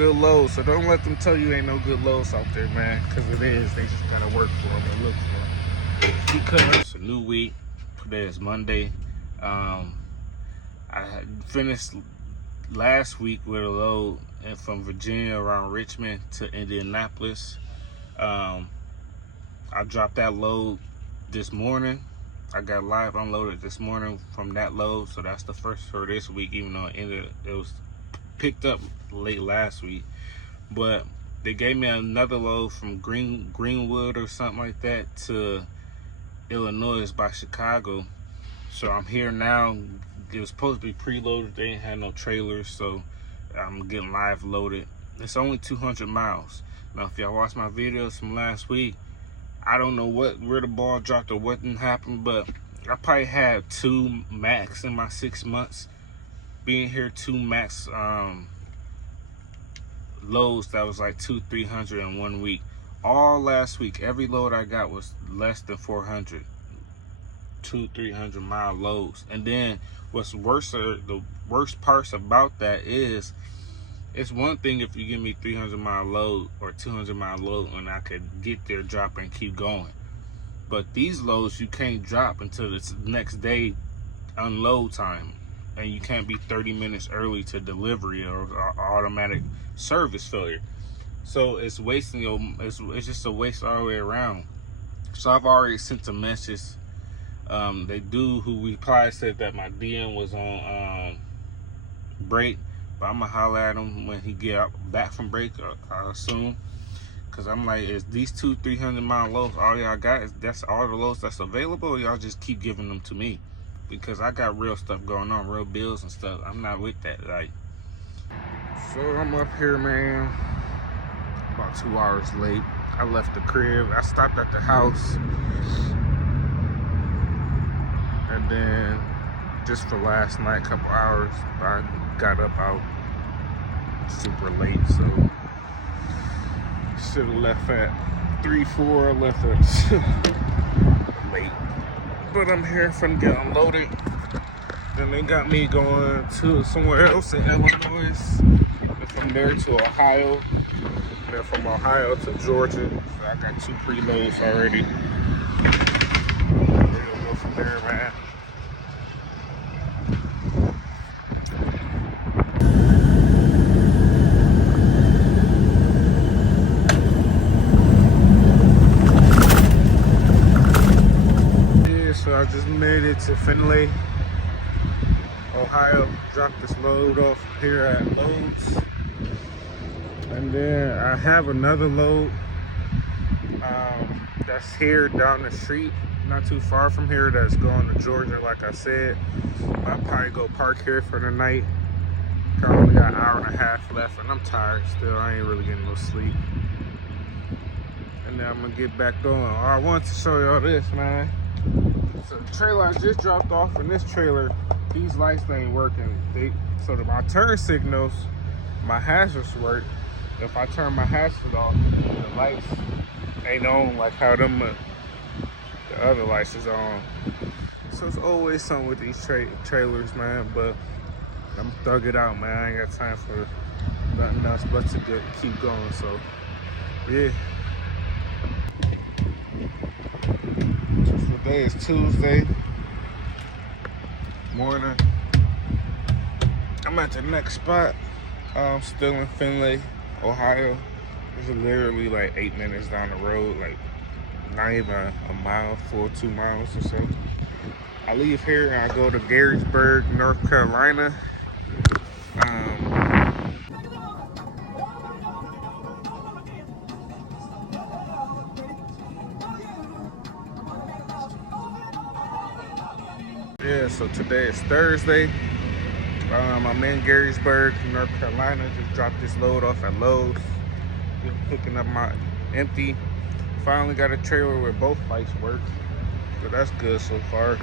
good loads. So don't let them tell you ain't no good loads out there, man, because it is. They just gotta work for them and look for them. Because it's a new week. Today is Monday. I had finished last week with a load from Virginia around Richmond to Indianapolis. I dropped that load this morning. I got live unloaded this morning from that load, so that's the first for this week, even though it was picked up late last week. But they gave me another load from Greenwood or something like that to Illinois by Chicago. So I'm here now. It was supposed to be preloaded. They ain't had no trailers, so I'm getting live loaded. It's only 200 miles. Now, if y'all watched my videos from last week, I don't know where the ball dropped or what didn't happen, but I probably had 2 max in my 6 months being here. 2 max loads that was like 200-300 in 1 week. All last week, every load I got was less than 400. 200-300 mile loads. And then what's worse, the worst parts about that is, it's one thing if you give me 300-mile load or 200-mile load and I could get there, drop, and keep going. But these loads you can't drop until the next day unload time, and you can't be 30 minutes early to delivery or automatic service failure. So it's wasting your, it's just a waste all the way around. So I've already sent a message. They do who replied said that my DM was on break. But I'm gonna holler at him when he get back from break, I assume. Cause I'm like, is these 200-300-mile loads all y'all got? That's all the loads that's available, or y'all just keep giving them to me? Because I got real stuff going on, real bills and stuff. I'm not with that. Like, so I'm up here, man. About 2 hours late. I left the crib. I stopped at the house, and then just for last night, couple hours, I got up out super late, so should have left at 3-4, left at late. But I'm here finna get unloaded. Then they got me going to somewhere else in Illinois, and from there to Ohio, and then from Ohio to Georgia. So I got 2 preloads already. We'll go from there, man. So I just made it to Findlay, Ohio. Dropped this load off here at Lowe's, and then I have another load that's here down the street, not too far from here, that's going to Georgia. Like I said, I'll probably go park here for the night. I only got an hour and a half left, and I'm tired still. I ain't really getting no sleep. And then I'm gonna get back going. I wanted to show y'all this, man. So the trailer I just dropped off, in this trailer, these lights ain't working. So that my turn signals, my hazards work. If I turn my hazards off, the lights ain't on like how them the other lights is on. So it's always something with these trailers, man. But I'm thug it out, man. I ain't got time for nothing else but to keep going. So yeah. Today is Tuesday morning. I'm at the next spot. I'm still in Findlay, Ohio. It's literally like 8 minutes down the road, like not even a mile, 2 miles or so. I leave here and I go to Garysburg, North Carolina. Yeah, so today is Thursday. I'm in Garysburg, North Carolina. Just dropped this load off at Lowe's. Just picking up my empty. Finally got a trailer where both lights work, so that's good so far.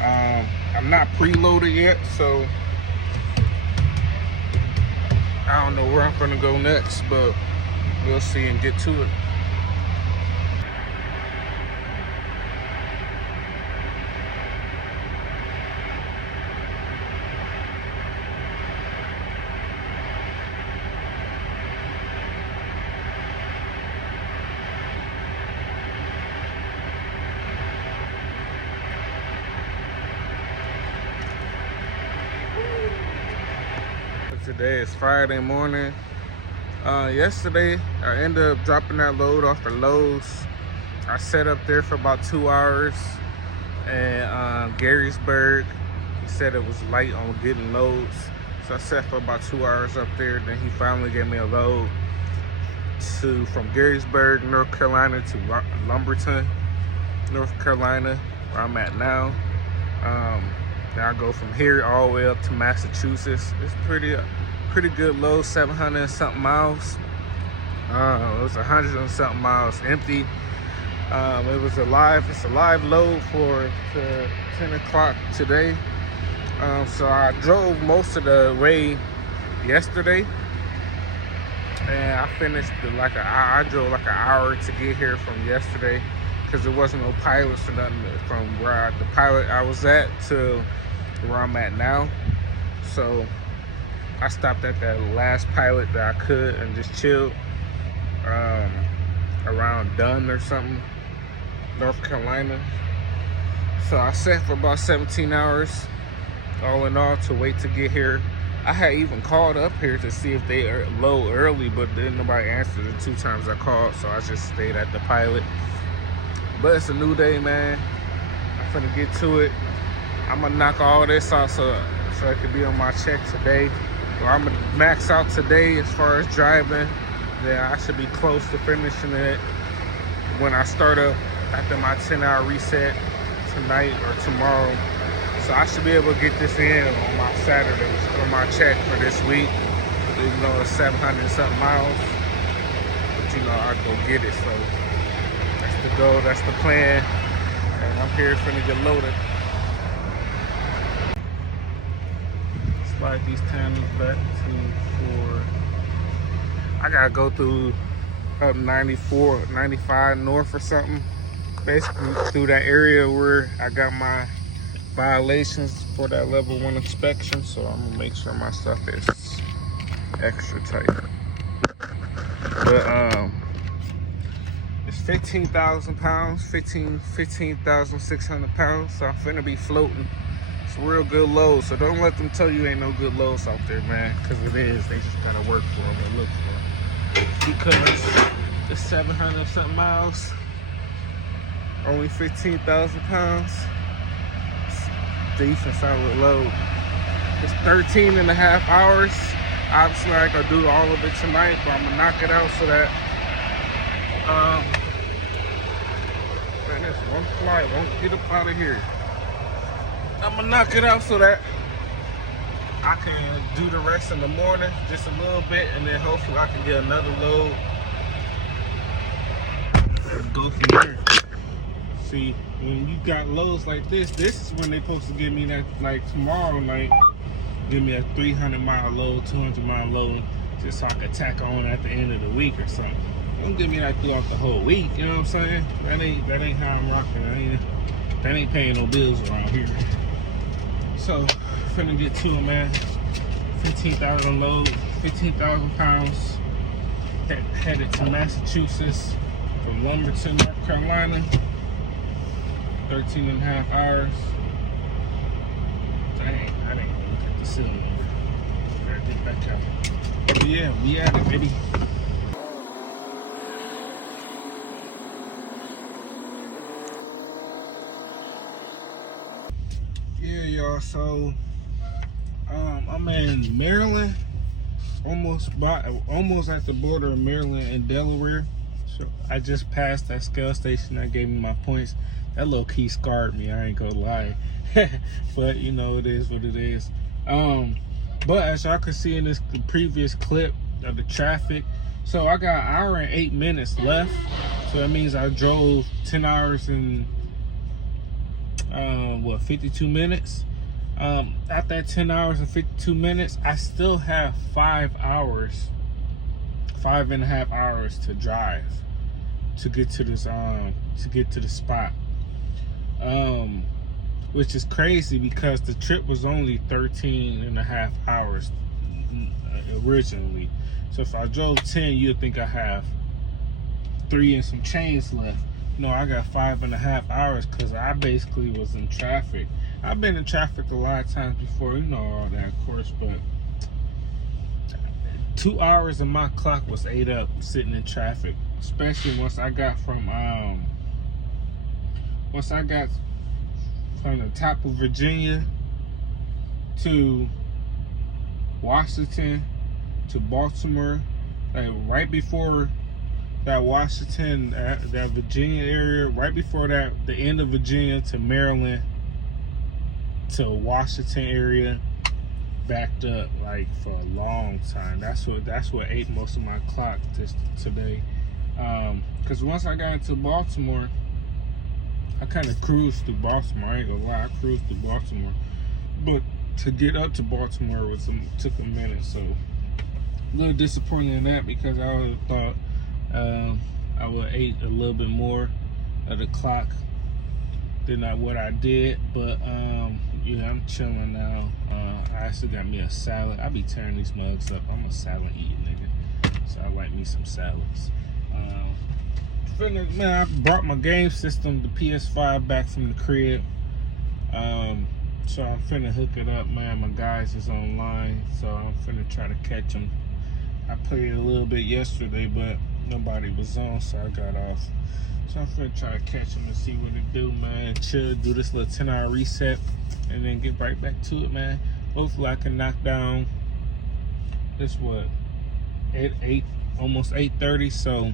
I'm not preloaded yet, so I don't know where I'm gonna go next, but we'll see and get to it. Today is Friday morning. Yesterday, I ended up dropping that load off at Lowe's. I sat up there for about 2 hours. And Garysburg, he said it was light on getting loads. So I sat for about 2 hours up there. Then he finally gave me a load from Garysburg, North Carolina to Lumberton, North Carolina, where I'm at now. Then I go from here all the way up to Massachusetts. It's pretty good load, 700 and something miles. It was 100 and something miles empty. It's a live load for 10 o'clock today. So I drove most of the way yesterday, and I finished I drove like an hour to get here from yesterday, because there wasn't no pilots or nothing from where the pilot I was at to where I'm at now. So I stopped at that last pilot that I could and just chilled around Dunn or something, North Carolina. So I sat for about 17 hours all in all to wait to get here. I had even called up here to see if they are low early, but then nobody answered the 2 times I called, so I just stayed at the pilot. But it's a new day, man. I'm finna get to it. I'm gonna knock all this out so it can be on my check today. Or I'm gonna max out today as far as driving. Then I should be close to finishing it when I start up after my 10-hour reset tonight or tomorrow. So I should be able to get this in on my Saturdays, on my check for this week. Even though it's 700 and something miles. But I'll go get it. So that's the goal, that's the plan. And I'm here finna get loaded. Slide these tandem back to 4. I gotta go through up 94, 95 north or something. Basically through that area where I got my violations for that level 1 inspection. So I'm gonna make sure my stuff is extra tight. But it's 15,000 pounds, 15,600 pounds. So I'm finna be floating. It's a real good load. So don't let them tell you ain't no good loads out there, man. Cause it is. They just gotta work for them and look for them. Because it's 700 something miles, only 15,000 pounds. It's decent solid load. It's 13 and a half hours. Obviously I ain't gonna do all of it tonight, but I'm gonna knock it out so that man, this one fly won't get up out of here. I'm gonna knock it out so that I can do the rest in the morning, just a little bit, and then hopefully I can get another load and go from there. See, when you got loads like this is when they're supposed to give me that, like tomorrow night, give me a 300-mile load, 200-mile load, just so I can tack on at the end of the week or something. Don't give me that throughout the whole week, you know what I'm saying? That ain't how I'm rocking. That ain't paying no bills around here. So, finna get to it, man. 15,000 load, 15,000 pounds. Headed to Massachusetts from Lumberton, North Carolina. 13 and a half hours. Dang, I didn't even look at the ceiling. Gotta get back out. But yeah, we at it, baby. Yeah, y'all, so I'm in Maryland, almost at the border of Maryland and Delaware. So I just passed that scale station that gave me my points. That low key scarred me, I ain't gonna lie. But it is what it is. But as y'all can see in the previous clip of the traffic, so I got an hour and 8 minutes left. So that means I drove 10 hours and 52 minutes. At that 10 hours and 52 minutes, I still have 5 and a half hours to drive to get to this the spot. Which is crazy because the trip was only 13 and a half hours originally. So if I drove 10, you'd think I have 3 and some change left. No, I got 5 and a half hours because I basically was in traffic. I've been in traffic a lot of times before, all that, of course, but 2 hours of my clock was ate up sitting in traffic, especially once I got from the top of Virginia to Washington to Baltimore, like right before that Washington, that Virginia area, right before that, the end of Virginia to Maryland to Washington area, backed up like for a long time. That's what ate most of my clock today. Because once I got into Baltimore, I kind of cruised through Baltimore. I ain't gonna lie, I cruised through Baltimore, but to get up to Baltimore took a minute. So a little disappointed in that, because I would have thought I would have ate a little bit more of the clock than what I did. But yeah, I'm chilling now. I actually got me a salad. I be tearing these mugs up. I'm a salad eating nigga, so I like me some salads. Man, I brought my game system, the PS5, back from the crib. So I'm finna hook it up, man. My guys is online, so I'm finna try to catch them. I played a little bit yesterday, but nobody was on, so I got off. So I'm finna try to catch them and see what it do, man. Chill, do this little 10-hour reset, and then get right back to it, man. Hopefully I can knock down this, what, at 8, almost 8:30, so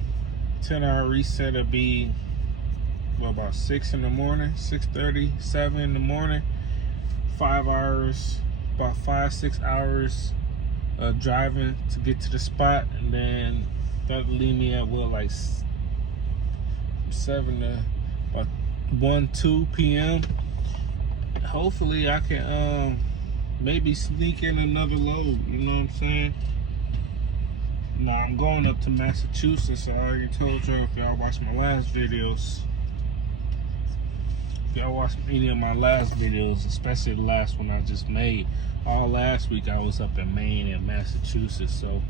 10-hour reset will be, well, about 6 in the morning, 6:30, 7 in the morning. 5 hours, about 5-6 hours driving to get to the spot, and then that'll leave me at, well, like 7 to about 1-2 p.m. Hopefully I can maybe sneak in another load, you know what I'm saying? Now I'm going up to Massachusetts. I already told y'all, if y'all watched my last videos, if y'all watched any of my last videos, especially the last one I just made, all last week I was up in Maine and Massachusetts, so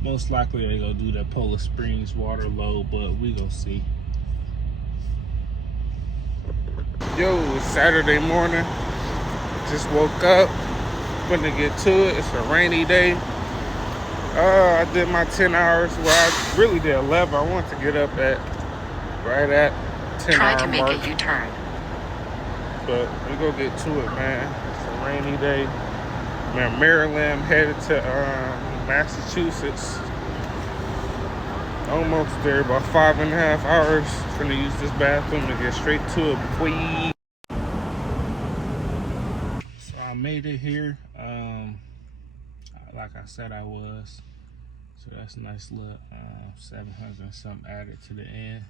most likely they gonna do that Polar Springs water load, but we gonna see. Yo, it's Saturday morning. Just woke up, gonna get to it. It's a rainy day. I did my 10 hours. Well, I really did 11. I wanted to get up right at 10 Try hour to make mark. a U-turn. But we go get to it, man. It's a rainy day. Man, Maryland, I'm headed to Massachusetts. Almost there, about 5.5 hours. Gonna use this bathroom and get straight to it, boy. So I made it here. Like I said I was. So that's a nice little 700 and something added to the end.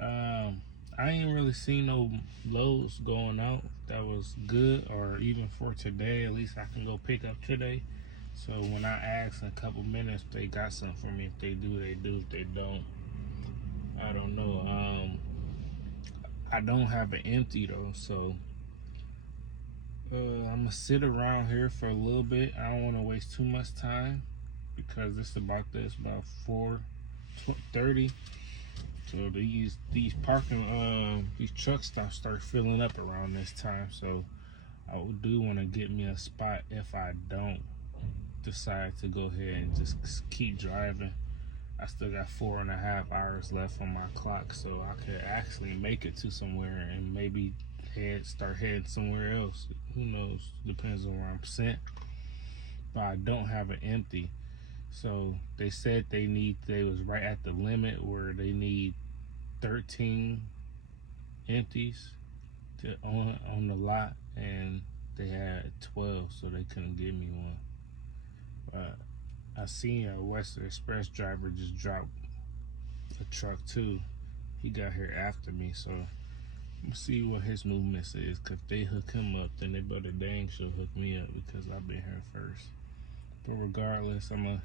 I ain't really seen no loads going out that was good, or even for today. At least I can go pick up today. So when I ask in a couple minutes, they got something for me. If they do, they do. If they don't, I don't know. I don't have it empty though, so I'm gonna sit around here for a little bit. I don't want to waste too much time, because it's about 4:30. So these parking these truck stops start filling up around this time. So I do want to get me a spot if I don't decide to go ahead and just keep driving. I still got 4.5 hours left on my clock, so I could actually make it to somewhere and maybe start heading somewhere else. Who knows? Depends on where I'm sent. But I don't have it empty. So they said they was right at the limit where they need 13 empties on the lot, and they had 12, so they couldn't give me one. But I seen a Western Express driver just drop a truck too. He got here after me, so let's see what his movements is. Cause if they hook him up, then they better dang sure hook me up, because I've been here first. But regardless, I'm gonna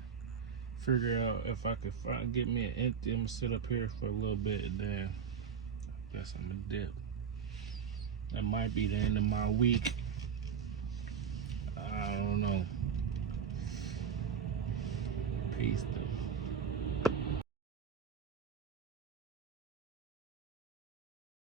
figure out if I can get me an empty. I'm gonna sit up here for a little bit, and then I guess I'm gonna dip. That might be the end of my week. I don't know. Peace.